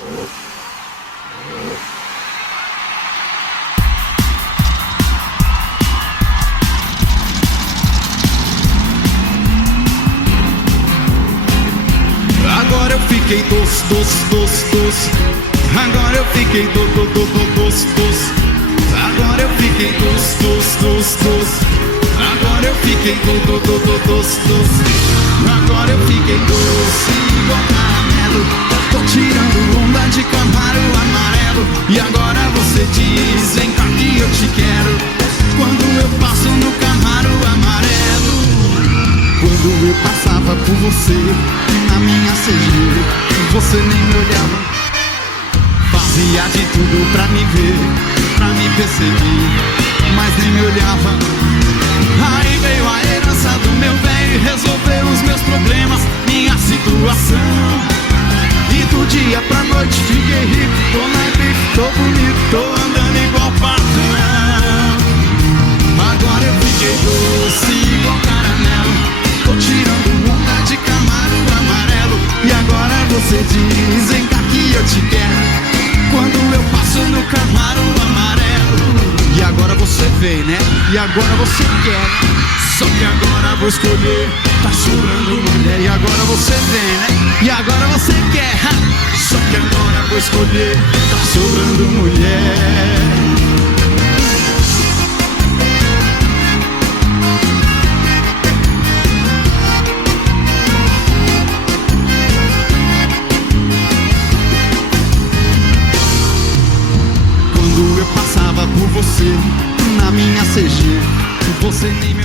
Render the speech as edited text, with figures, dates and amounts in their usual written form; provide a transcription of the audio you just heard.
Agora eu fiquei doce. Agora eu fiquei doce. Agora eu fiquei doce. Agora eu fiquei doce. Agora eu fiquei doce igual caramelo. Tô tirando onda de Camaro amarelo. E agora você diz, vem cá que eu te quero. Quando eu passo no Camaro amarelo. Quando eu passava por você na minha CG, você nem me olhava. Fazia de tudo pra me ver, pra me perseguir, mas nem me olhava. Aí veio a herança do meu velho e resolveu os meus problemas, minha situação. E do dia pra noite fiquei rico, tô na grife, tô bonito, tô andando igual patrão. Agora eu fiquei doce igual caramelo. Tô tirando onda de Camaro amarelo. E agora você diz, vem cá que eu te quero. Quando eu passo no Camaro amarelo. E agora você vem, né? E agora você quer. Só que agora vou escolher. Tá sobrando mulher. E agora você vem, né? E agora você quer. Só que agora vou escolher. Tá sobrando mulher. Por você, na minha CG, você nem me